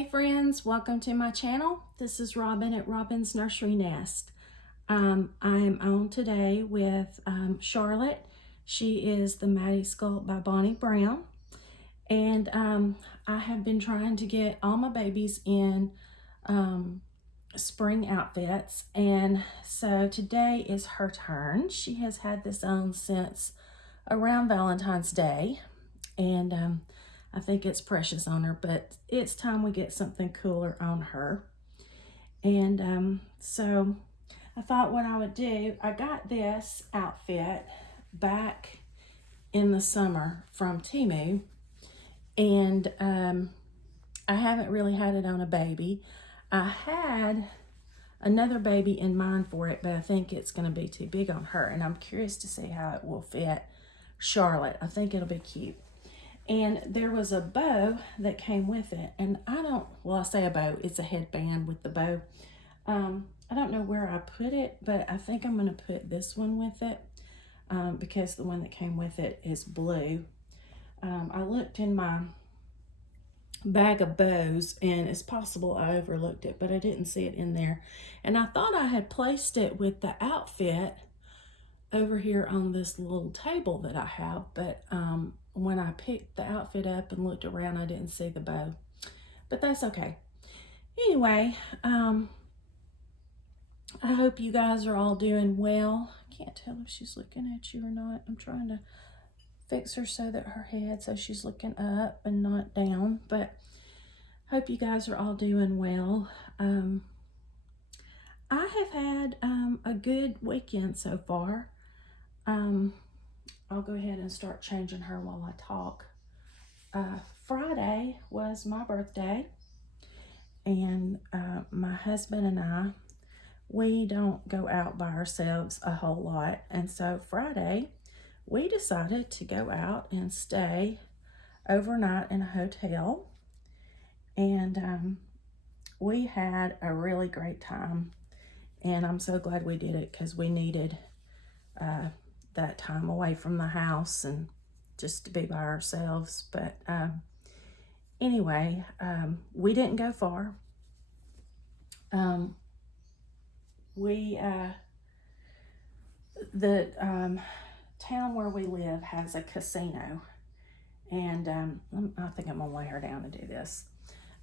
Hey friends, welcome to my channel. This is Robin at Robin's Nursery Nest. I'm on today with Charlotte. She is the Maddie Sculpt by Bonnie Brown. And I have been trying to get all my babies in spring outfits. And so today is her turn. She has had this on since around Valentine's Day. And I think it's precious on her, but it's time we get something cooler on her. And so I thought what I would do, I got this outfit back in the summer from Temu, and I haven't really had it on a baby. I had another baby in mind for it, but I think it's going to be too big on her, and I'm curious to see how it will fit Charlotte. I think it'll be cute. And there was a bow that came with it. And I say a bow, it's a headband with the bow. I don't know where I put it, but I think I'm going to put this one with it because the one that came with it is blue. I looked in my bag of bows, and it's possible I overlooked it, but I didn't see it in there. And I thought I had placed it with the outfit over here on this little table that I have, but when I picked the outfit up and looked around, I didn't see the bow, but that's okay. Anyway, I hope you guys are all doing well. I can't tell if she's looking at you or not. I'm trying to fix her so that her head, so she's looking up and not down, but hope you guys are all doing well. I have had a good weekend so far. I'll go ahead and start changing her while I talk. Friday was my birthday, and my husband and I, we don't go out by ourselves a whole lot, and so Friday we decided to go out and stay overnight in a hotel, and we had a really great time, and I'm so glad we did it because we needed that time away from the house and just to be by ourselves. But anyway, we didn't go far. The town where we live has a casino, and I think I'm gonna lay her down to do this.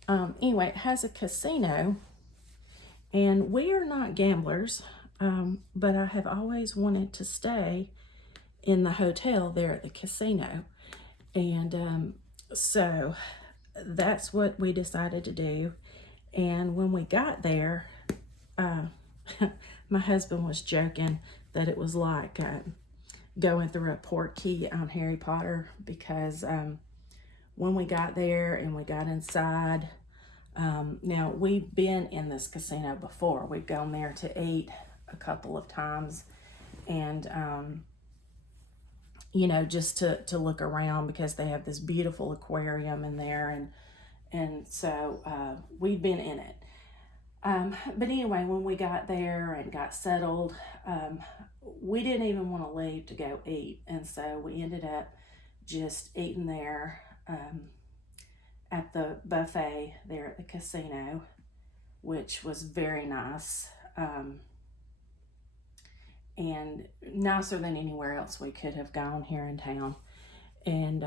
Anyway, it has a casino, and we are not gamblers, but I have always wanted to stay in the hotel there at the casino. And so that's what we decided to do. And when we got there, my husband was joking that it was like going through a port key on Harry Potter, because when we got there and we got inside, now we've been in this casino before. We've gone there to eat a couple of times, and you know, just to look around, because they have this beautiful aquarium in there, and so we've been in it. But anyway, when we got there and got settled, we didn't even want to leave to go eat, and so we ended up just eating there at the buffet there at the casino, which was very nice. And nicer than anywhere else we could have gone here in town. And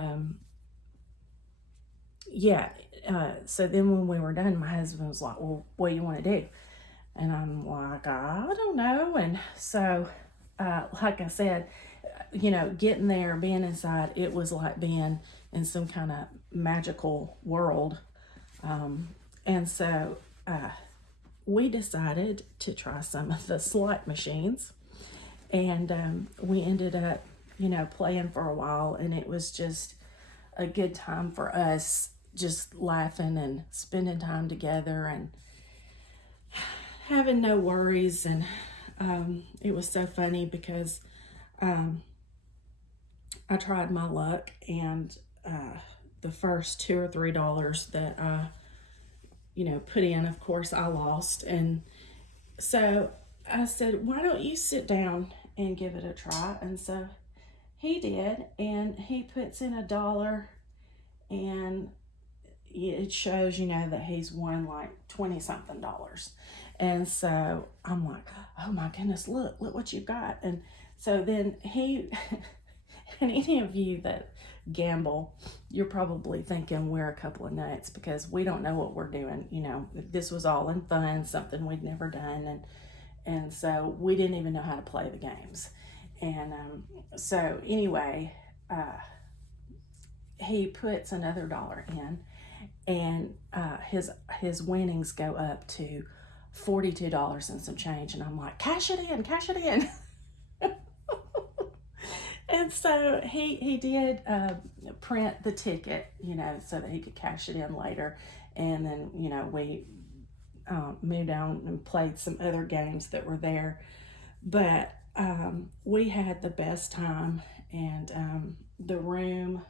so then when we were done, my husband was like, well, what do you want to do? And I'm like, I don't know. And so like I said, you know, getting there, being inside, it was like being in some kind of magical world. And so we decided to try some of the slot machines. And we ended up, you know, playing for a while, and it was just a good time for us, just laughing and spending time together and having no worries. And it was so funny because I tried my luck, and the first $2 or $3 that I, you know, put in, of course, I lost. And so I said, why don't you sit down and give it a try? And so he did, and he puts in $1, and it shows, you know, that he's won like 20 something dollars. And so I'm like, oh my goodness, look what you got. And so then he, and any of you that gamble, you're probably thinking we're a couple of nuts because we don't know what we're doing. You know, this was all in fun, something we'd never done. And so we didn't even know how to play the games. And so anyway, he puts another dollar in, and his winnings go up to $42 and some change. And I'm like, cash it in, cash it in. And so he did print the ticket, you know, so that he could cash it in later. And then, you know, we moved on and played some other games that were there. But we had the best time, and the room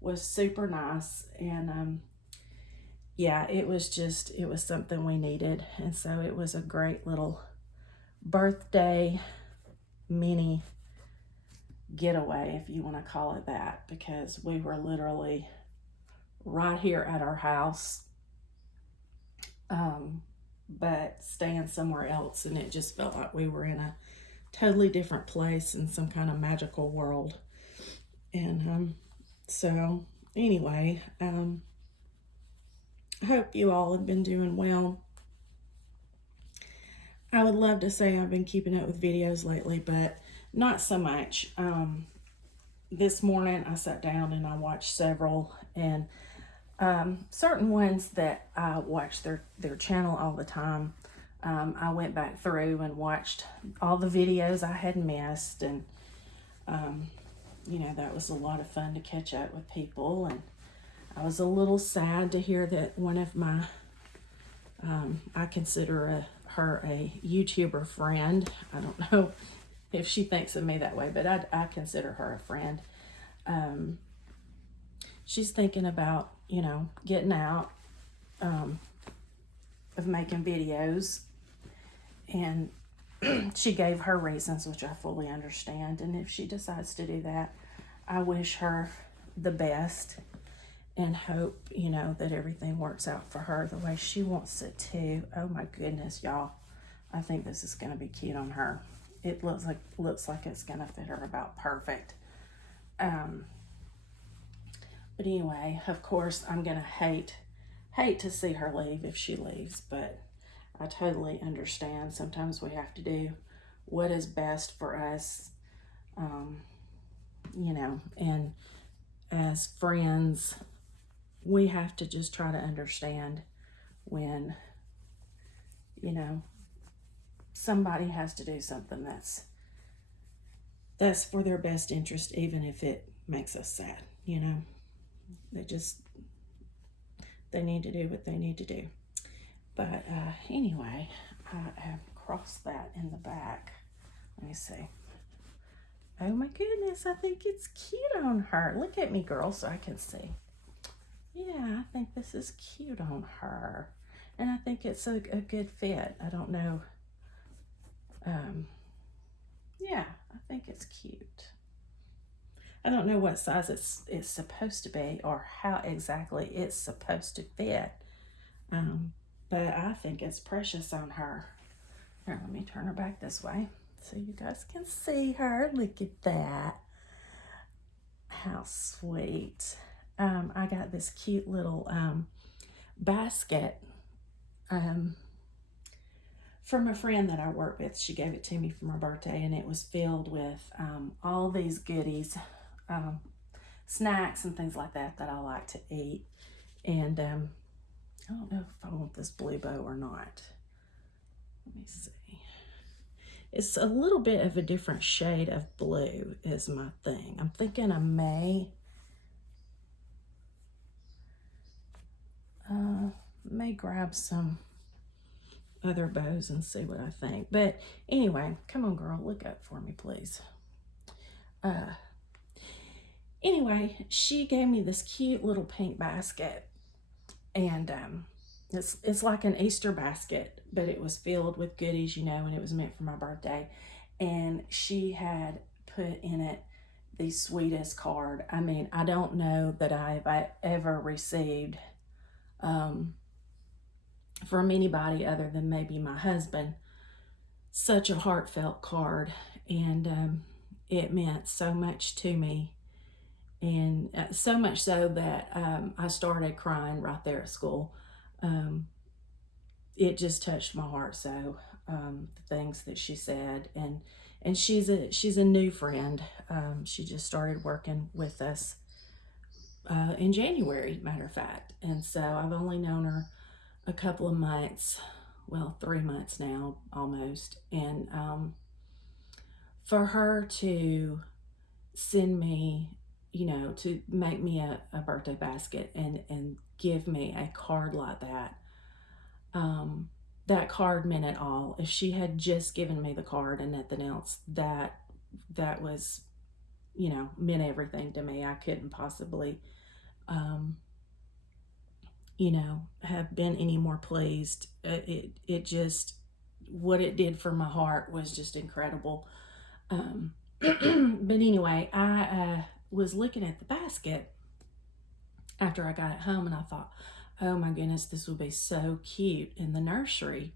was super nice. And yeah, it was something we needed. And so it was a great little birthday mini getaway, if you want to call it that, because we were literally right here at our house, but staying somewhere else, and it just felt like we were in a totally different place in some kind of magical world. And so anyway, I hope you all have been doing well. I would love to say I've been keeping up with videos lately, but not so much. This morning I sat down and I watched several, and certain ones that I watch their channel all the time. I went back through and watched all the videos I had missed, and you know, that was a lot of fun to catch up with people. And I was a little sad to hear that one of my I consider her a YouTuber friend. I don't know if she thinks of me that way, but I consider her a friend. She's thinking about, you know, getting out of making videos, and she gave her reasons, which I fully understand. And if she decides to do that, I wish her the best and hope, you know, that everything works out for her the way she wants it to. Oh my goodness, y'all. I think this is going to be cute on her. It looks like it's going to fit her about perfect. But anyway, of course, I'm going to hate to see her leave if she leaves, but I totally understand. Sometimes we have to do what is best for us, you know, and as friends, we have to just try to understand when, you know, somebody has to do something that's for their best interest, even if it makes us sad, you know. They need to do what they need to do. But anyway, I have crossed that in the back. Let me see. Oh my goodness, I think it's cute on her. Look at me, girl, so I can see. Yeah, I think this is cute on her. And I think it's a good fit. I don't know. Yeah, I think it's cute. I don't know what size it's supposed to be or how exactly it's supposed to fit. But I think it's precious on her. Here, let me turn her back this way so you guys can see her. Look at that. How sweet. I got this cute little basket from a friend that I work with. She gave it to me for my birthday, and it was filled with all these goodies, snacks and things like that I like to eat. And I don't know if I want this blue bow or not. Let me see. It's a little bit of a different shade of blue is my thing. I'm thinking I may grab some other bows and see what I think. But anyway, come on, girl, look up for me, please. Anyway, she gave me this cute little pink basket, and it's like an Easter basket, but it was filled with goodies, you know, and it was meant for my birthday. And she had put in it the sweetest card. I mean, I don't know that I've ever received from anybody other than maybe my husband. Such a heartfelt card, and it meant so much to me, and so much so that I started crying right there at school. It just touched my heart. So the things that she said, and she's a new friend. She just started working with us in January, matter of fact, and so I've only known her a couple of months, well, 3 months now almost, and for her to send me, to make me a birthday basket and give me a card like that, that card meant it all. If she had just given me the card and nothing else, that was, meant everything to me. I couldn't possibly, have been any more pleased. It just, what it did for my heart was just incredible. But anyway, I was looking at the basket after I got it home, and I thought, oh my goodness, this would be so cute in the nursery.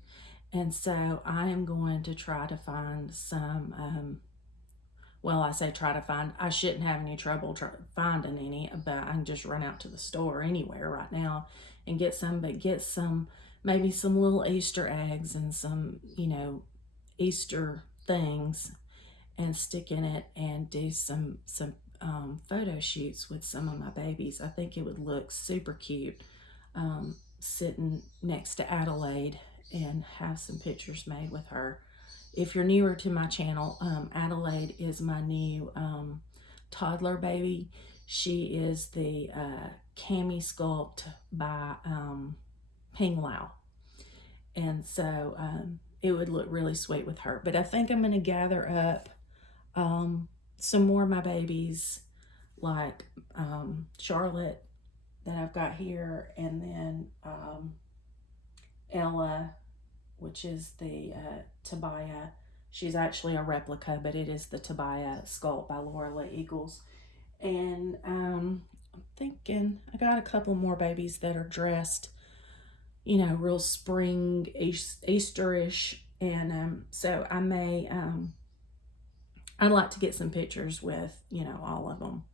And so I am going to try to find some, well, I say try to find, I shouldn't have any trouble finding any, but I can just run out to the store anywhere right now and get some, but get some, maybe some little Easter eggs and some, Easter things, and stick in it and do some photo shoots with some of my babies. I think it would look super cute sitting next to Adelaide and have some pictures made with her. If you're newer to my channel, Adelaide is my new toddler baby. She is the Maddie Sculpt by Ping Lao. And so it would look really sweet with her. But I think I'm going to gather up some more of my babies, like Charlotte that I've got here, and then Ella, which is the Tobiah. She's actually a replica, but it is the Tobiah sculpt by Laura Inglis. And I'm thinking I got a couple more babies that are dressed, real spring, Easterish. And so I may, I'd like to get some pictures with, all of them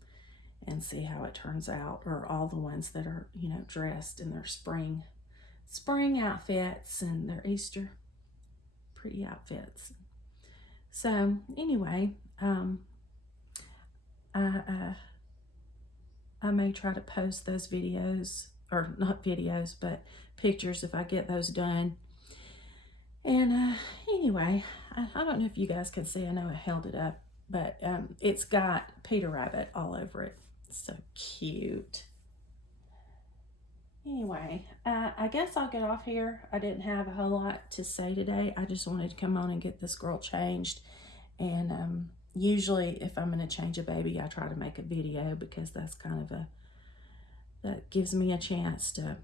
and see how it turns out, or all the ones that are, dressed in their spring outfits and their Easter pretty outfits. So anyway, I may try to post those videos, or not videos, but pictures if I get those done. And anyway, I don't know if you guys can see, I know I held it up, but it's got Peter Rabbit all over it. So cute. Anyway, I guess I'll get off here. I didn't have a whole lot to say today. I just wanted to come on and get this girl changed. And usually if I'm going to change a baby, I try to make a video, because that's kind of that gives me a chance to,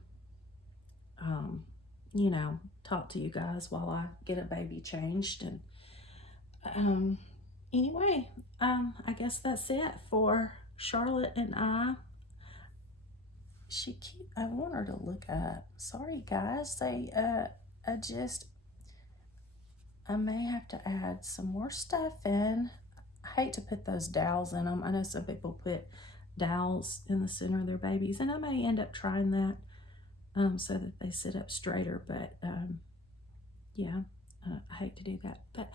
talk to you guys while I get a baby changed. And anyway, I guess that's it for Charlotte and I. I want her to look up. Sorry guys, I may have to add some more stuff in. I hate to put those dowels in them. I know some people put dowels in the center of their babies, and I may end up trying that so that they sit up straighter, but yeah, I hate to do that. But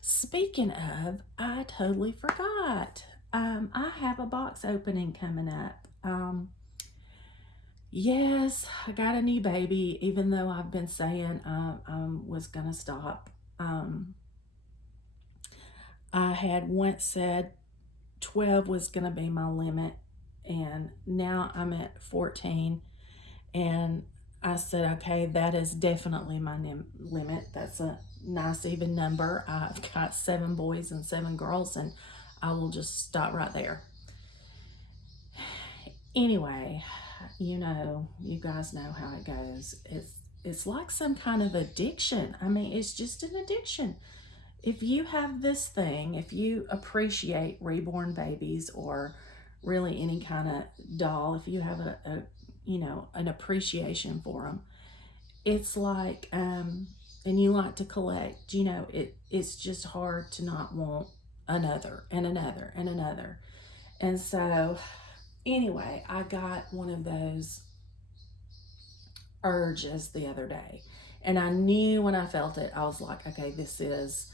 speaking of, I totally forgot. I have a box opening coming up. Yes, I got a new baby, even though I've been saying I was going to stop. I had once said 12 was going to be my limit, and now I'm at 14, and I said, okay, that is definitely my limit. That's a nice even number. I've got 7 boys and 7 girls, and I will just stop right there. Anyway, you guys know how it goes. It's like some kind of addiction. I mean, it's just an addiction. If you have this thing, if you appreciate reborn babies, or really any kind of doll, if you have a you know, an appreciation for them. It's like, and you like to collect, you know, it's just hard to not want another and another and another. And so anyway, I got one of those urges the other day, and I knew when I felt it, I was like, okay, this is,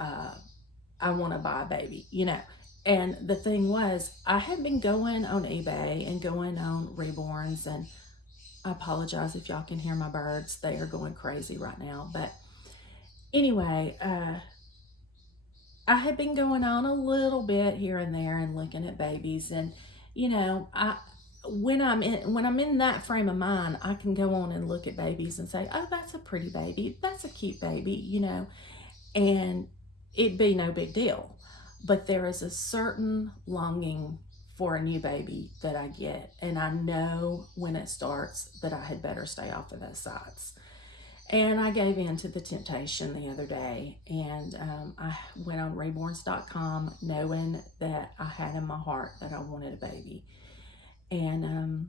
I want to buy a baby, you know. And the thing was, I had been going on eBay and going on Reborns, and I apologize if y'all can hear my birds. They are going crazy right now. But anyway, I had been going on a little bit here and there and looking at babies, and you know, when I'm in that frame of mind, I can go on and look at babies and say, oh, that's a pretty baby, that's a cute baby, you know, and it'd be no big deal. But there is a certain longing for a new baby that I get, and I know when it starts that I had better stay off of those sites. And I gave in to the temptation the other day, and I went on reborns.com knowing that I had in my heart that I wanted a baby. And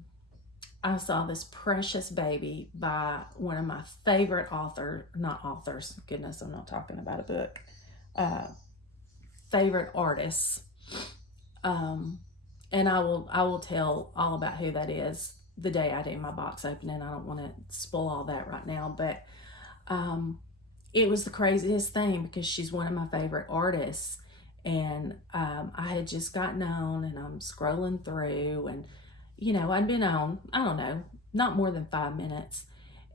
I saw this precious baby by one of my favorite not authors, goodness, I'm not talking about a book, favorite artists. And I will tell all about who that is the day I do my box opening. I don't want to spoil all that right now, but it was the craziest thing because she's one of my favorite artists. And I had just gotten on, and I'm scrolling through, and you know, I'd been on, I don't know, not more than 5 minutes,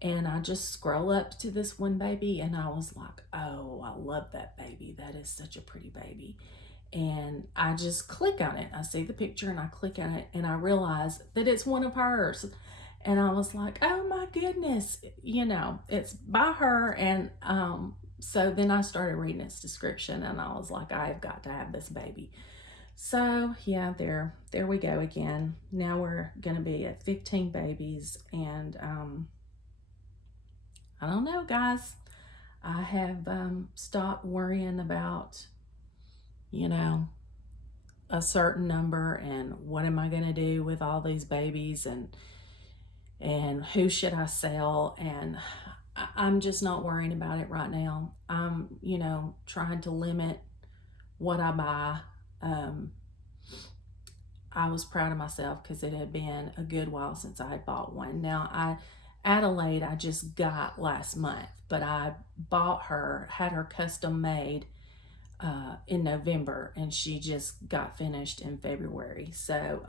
and I just scroll up to this one baby, and I was like, oh, I love that baby, that is such a pretty baby. And I just click on it. I see the picture and I click on it, and I realize that it's one of hers. And I was like, oh my goodness, you know, it's by her. And so then I started reading its description, and I was like, I've got to have this baby. So yeah, there we go again. Now we're gonna be at 15 babies, and I don't know, guys. I have stopped worrying about, you know, a certain number and what am I gonna do with all these babies, and who should I sell, and I'm just not worrying about it right now. I'm, you know, trying to limit what I buy. I was proud of myself because it had been a good while since I had bought one. Now, Adelaide I just got last month, but I had her custom made in November, and she just got finished in February. So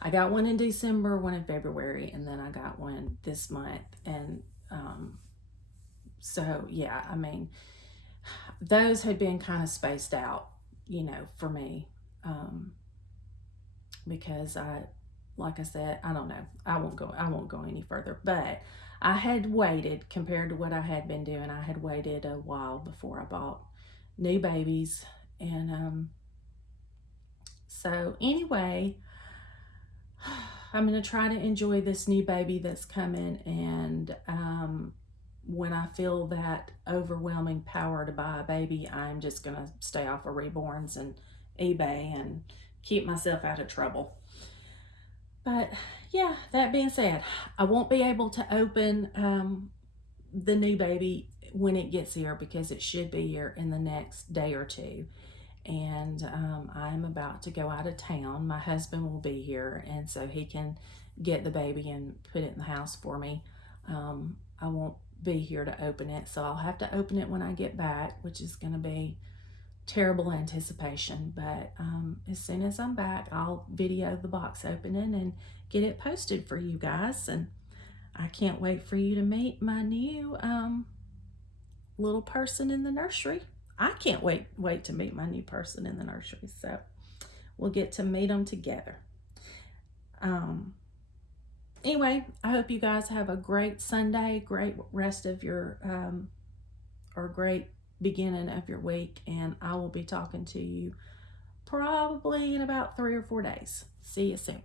I got one in December, one in February, and then I got one this month. And so yeah, I mean, those had been kind of spaced out, you know, for me, because like I said, I don't know, I won't go any further, but I had waited compared to what I had been doing. I had waited a while before I bought new babies. And so anyway, I'm going to try to enjoy this new baby that's coming, and when I feel that overwhelming power to buy a baby, I'm just going to stay off of Reborns and eBay and keep myself out of trouble. But yeah, that being said, I won't be able to open the new baby when it gets here, because it should be here in the next day or two. And I'm about to go out of town. My husband will be here, and so he can get the baby and put it in the house for me. I won't be here to open it, so I'll have to open it when I get back, which is going to be terrible anticipation. But as soon as I'm back, I'll video the box opening and get it posted for you guys. And I can't wait for you to meet my new little person in the nursery. I can't wait to meet my new person in the nursery. So we'll get to meet them together. Anyway, I hope you guys have a great Sunday, great rest of your, or great beginning of your week. And I will be talking to you probably in about 3 or 4 days. See you soon.